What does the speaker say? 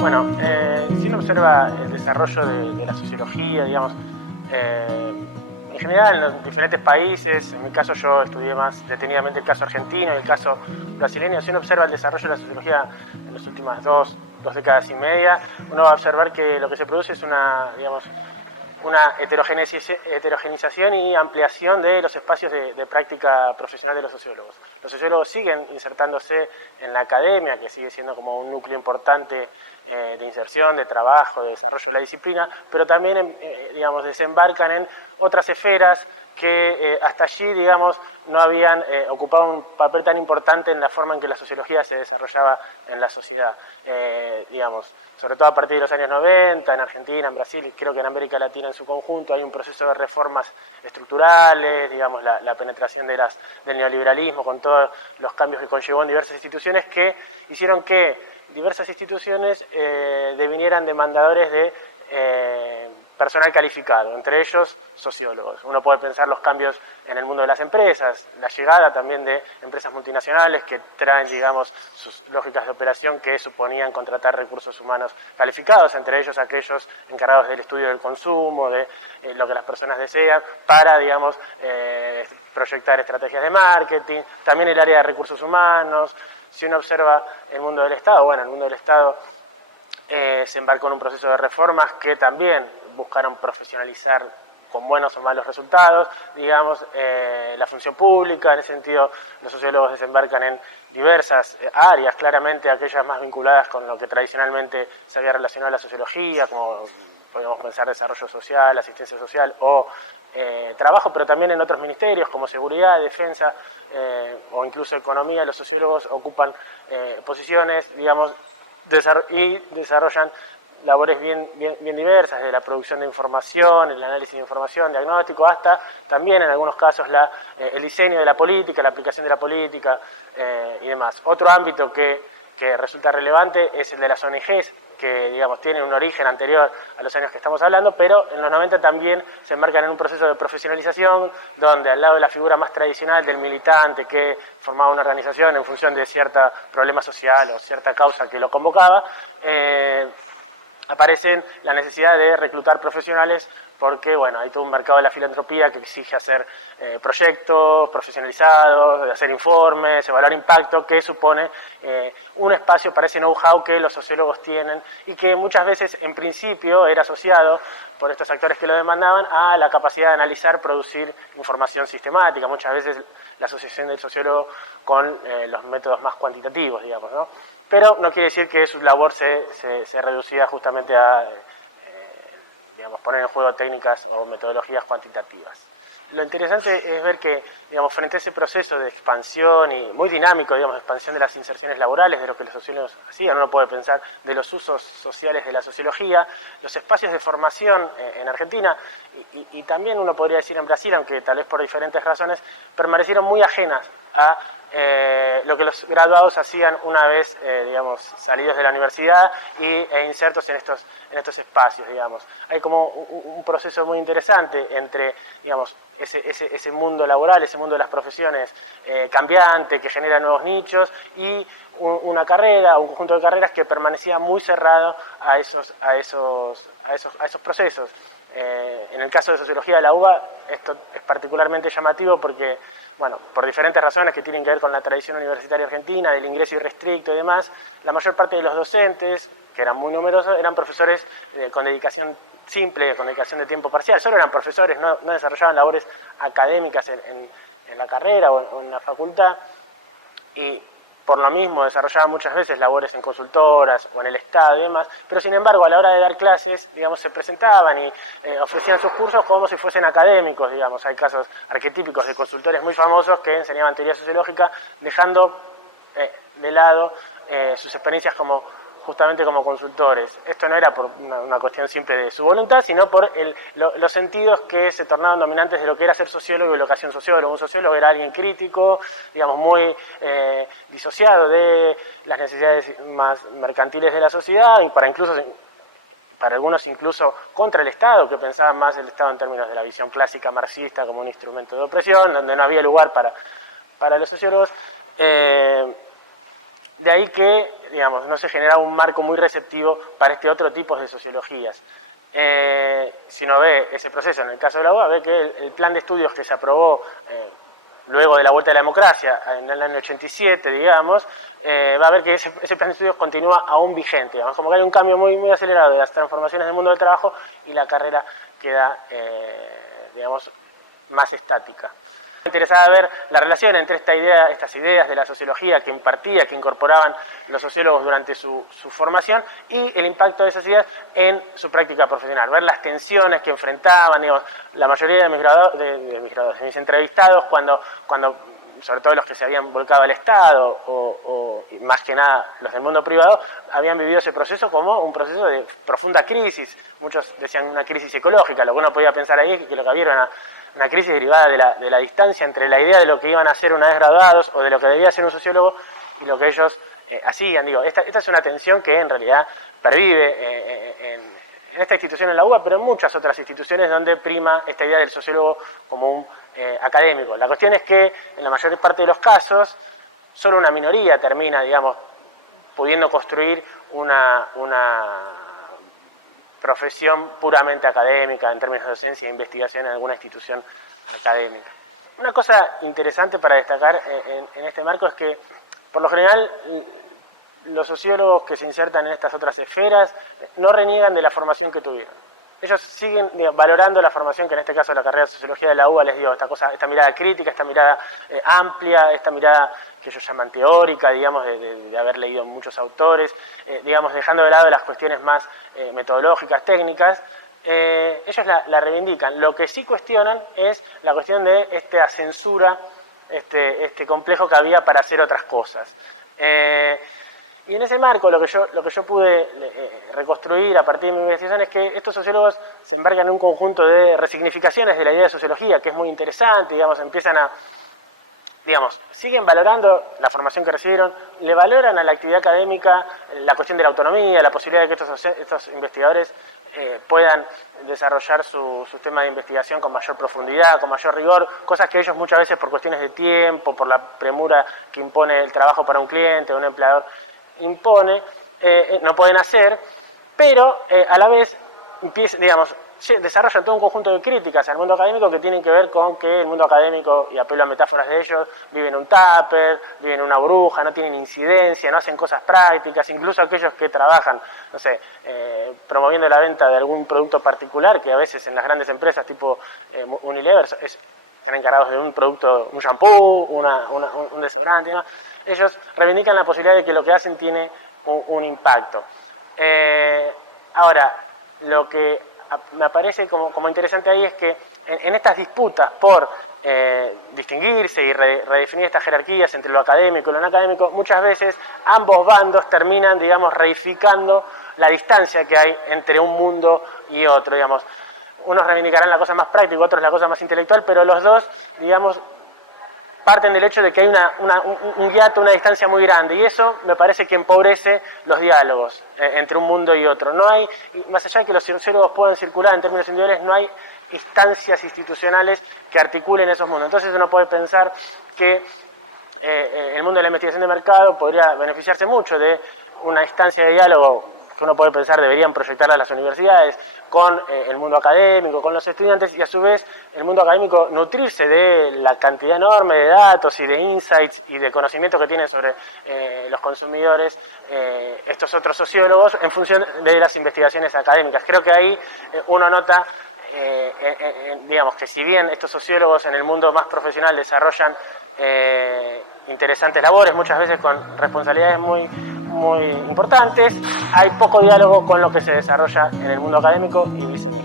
Si uno observa el desarrollo de la sociología, digamos, en general en los diferentes países, en mi caso yo estudié más detenidamente el caso argentino y el caso brasileño, si uno observa el desarrollo de la sociología en las últimas dos décadas y media, uno va a observar que lo que se produce es una heterogenización y ampliación de los espacios de práctica profesional de los sociólogos. Los sociólogos siguen insertándose en la academia, que sigue siendo como un núcleo importante de inserción, de trabajo, de desarrollo de la disciplina, pero también desembarcan en otras esferas que hasta allí, digamos, no habían ocupado un papel tan importante en la forma en que la sociología se desarrollaba en la sociedad. Sobre todo a partir de los años 90, en Argentina, en Brasil, creo que en América Latina en su conjunto, hay un proceso de reformas estructurales, digamos, la penetración del neoliberalismo con todos los cambios que conllevó en diversas instituciones que hicieron que diversas instituciones devinieran demandadores de personal calificado, entre ellos sociólogos. Uno puede pensar los cambios en el mundo de las empresas, la llegada también de empresas multinacionales que traen, digamos, sus lógicas de operación que suponían contratar recursos humanos calificados, entre ellos aquellos encargados del estudio del consumo, de lo que las personas desean, para, digamos, proyectar estrategias de marketing, también el área de recursos humanos. Si uno observa el mundo del Estado, el mundo del Estado se embarcó en un proceso de reformas que también buscaron profesionalizar con buenos o malos resultados, digamos, la función pública. En ese sentido, los sociólogos desembarcan en diversas áreas, claramente aquellas más vinculadas con lo que tradicionalmente se había relacionado a la sociología, como podríamos pensar desarrollo social, asistencia social o trabajo, pero también en otros ministerios como seguridad, defensa o incluso economía. Los sociólogos ocupan posiciones, digamos, y desarrollan labores bien diversas, de la producción de información, el análisis de información, diagnóstico, hasta también en algunos casos el diseño de la política, la aplicación de la política y demás. Otro ámbito que resulta relevante es el de las ONGs, que, digamos, tienen un origen anterior a los años que estamos hablando, pero en los 90 también se enmarcan en un proceso de profesionalización, donde al lado de la figura más tradicional del militante que formaba una organización en función de cierto problema social o cierta causa que lo convocaba, aparecen la necesidad de reclutar profesionales porque, hay todo un mercado de la filantropía que exige hacer proyectos profesionalizados, de hacer informes, evaluar impacto, que supone un espacio para ese know-how que los sociólogos tienen y que muchas veces, en principio, era asociado por estos actores que lo demandaban a la capacidad de analizar, producir información sistemática. Muchas veces la asociación del sociólogo con los métodos más cuantitativos, digamos, ¿no? Pero no quiere decir que su labor se reducía justamente a poner en juego técnicas o metodologías cuantitativas. Lo interesante es ver que, frente a ese proceso de expansión y muy dinámico, de expansión de las inserciones laborales, de lo que los sociólogos hacían, uno puede pensar de los usos sociales de la sociología, los espacios de formación en Argentina y también uno podría decir en Brasil, aunque tal vez por diferentes razones, permanecieron muy ajenas a lo que los graduados hacían una vez, salidos de la universidad e insertos en estos espacios, digamos. Hay como un proceso muy interesante entre, ese mundo laboral, ese mundo de las profesiones cambiante, que genera nuevos nichos, y una carrera, un conjunto de carreras que permanecía muy cerrado a esos procesos. En el caso de sociología de la UBA, esto es particularmente llamativo porque, por diferentes razones que tienen que ver con la tradición universitaria argentina, del ingreso irrestricto y demás, la mayor parte de los docentes, que eran muy numerosos, eran profesores con dedicación simple, con dedicación de tiempo parcial. Solo eran profesores, no desarrollaban labores académicas en la carrera o en la facultad, y por lo mismo desarrollaban muchas veces labores en consultoras o en el Estado y demás, pero sin embargo a la hora de dar clases, se presentaban y ofrecían sus cursos como si fuesen académicos, Hay casos arquetípicos de consultores muy famosos que enseñaban teoría sociológica dejando de lado sus experiencias justamente como consultores. Esto no era por una cuestión simple de su voluntad, sino por los sentidos que se tornaban dominantes de lo que era ser sociólogo y lo que hacía un sociólogo. Un sociólogo era alguien crítico, muy disociado de las necesidades más mercantiles de la sociedad y para algunos incluso contra el Estado, que pensaban más el Estado en términos de la visión clásica marxista como un instrumento de opresión, donde no había lugar para los sociólogos. De ahí que, digamos, no se generaba un marco muy receptivo para este otro tipo de sociologías. Si uno ve ese proceso en el caso de la UBA, ve que el plan de estudios que se aprobó luego de la vuelta de la democracia, en el año 87, digamos, va a ver que ese plan de estudios continúa aún vigente. Digamos, como que hay un cambio muy acelerado de las transformaciones del mundo del trabajo y la carrera queda, digamos, más estática. Me interesaba ver la relación entre estas ideas de la sociología que impartía, que incorporaban los sociólogos durante su formación y el impacto de esas ideas en su práctica profesional. Ver las tensiones que enfrentaban, digamos, la mayoría de mis entrevistados, cuando sobre todo los que se habían volcado al Estado o más que nada los del mundo privado, habían vivido ese proceso como un proceso de profunda crisis. Muchos decían una crisis ecológica. Lo que uno podía pensar ahí es que lo que había era una crisis derivada de la distancia entre la idea de lo que iban a hacer una vez graduados o de lo que debía ser un sociólogo y lo que ellos hacían. Digo, esta es una tensión que en realidad pervive en esta institución, en la UBA, pero en muchas otras instituciones donde prima esta idea del sociólogo como un académico. La cuestión es que en la mayor parte de los casos solo una minoría termina, digamos, pudiendo construir una profesión puramente académica en términos de docencia e investigación en alguna institución académica. Una cosa interesante para destacar en este marco es que, por lo general, los sociólogos que se insertan en estas otras esferas no reniegan de la formación que tuvieron. Ellos siguen valorando la formación que en este caso la carrera de Sociología de la UBA les dio, esta mirada crítica, esta mirada amplia, esta mirada que ellos llaman teórica, digamos, de haber leído muchos autores, digamos, dejando de lado las cuestiones más metodológicas, técnicas. Ellos la reivindican. Lo que sí cuestionan es la cuestión de esta censura, este complejo que había para hacer otras cosas. Y en ese marco lo que yo pude reconstruir a partir de mi investigación es que estos sociólogos se embarcan en un conjunto de resignificaciones de la idea de sociología, que es muy interesante, digamos, empiezan a, digamos, siguen valorando la formación que recibieron, le valoran a la actividad académica la cuestión de la autonomía, la posibilidad de que estos investigadores puedan desarrollar su tema de investigación con mayor profundidad, con mayor rigor, cosas que ellos muchas veces por cuestiones de tiempo, por la premura que impone el trabajo para un cliente o un empleador, impone, no pueden hacer, pero a la vez digamos, desarrollan todo un conjunto de críticas al mundo académico que tienen que ver con que el mundo académico, y apelo a metáforas de ellos, vive en un tupper, vive en una burbuja, no tienen incidencia, no hacen cosas prácticas, incluso aquellos que trabajan, no sé, promoviendo la venta de algún producto particular, que a veces en las grandes empresas tipo Unilever están encargados de un producto, un shampoo, un desodorante, ¿no? Ellos reivindican la posibilidad de que lo que hacen tiene un impacto. Ahora, lo que me parece como interesante ahí es que en estas disputas por distinguirse y redefinir estas jerarquías entre lo académico y lo no académico, muchas veces ambos bandos terminan, digamos, reificando la distancia que hay entre un mundo y otro, digamos. Unos reivindicarán la cosa más práctica, otros la cosa más intelectual, pero los dos, digamos, parten del hecho de que hay un hiato, una distancia muy grande, y eso me parece que empobrece los diálogos entre un mundo y otro. No hay, más allá de que los sociólogos puedan circular en términos individuales, no hay instancias institucionales que articulen esos mundos. Entonces uno puede pensar que el mundo de la investigación de mercado podría beneficiarse mucho de una instancia de diálogo que uno puede pensar deberían proyectarla a las universidades con el mundo académico, con los estudiantes, y a su vez el mundo académico nutrirse de la cantidad enorme de datos y de insights y de conocimiento que tienen sobre los consumidores estos otros sociólogos en función de las investigaciones académicas. Creo que ahí uno nota, digamos, que si bien estos sociólogos en el mundo más profesional desarrollan interesantes labores, muchas veces con responsabilidades muy importantes, hay poco diálogo con lo que se desarrolla en el mundo académico y viceversa.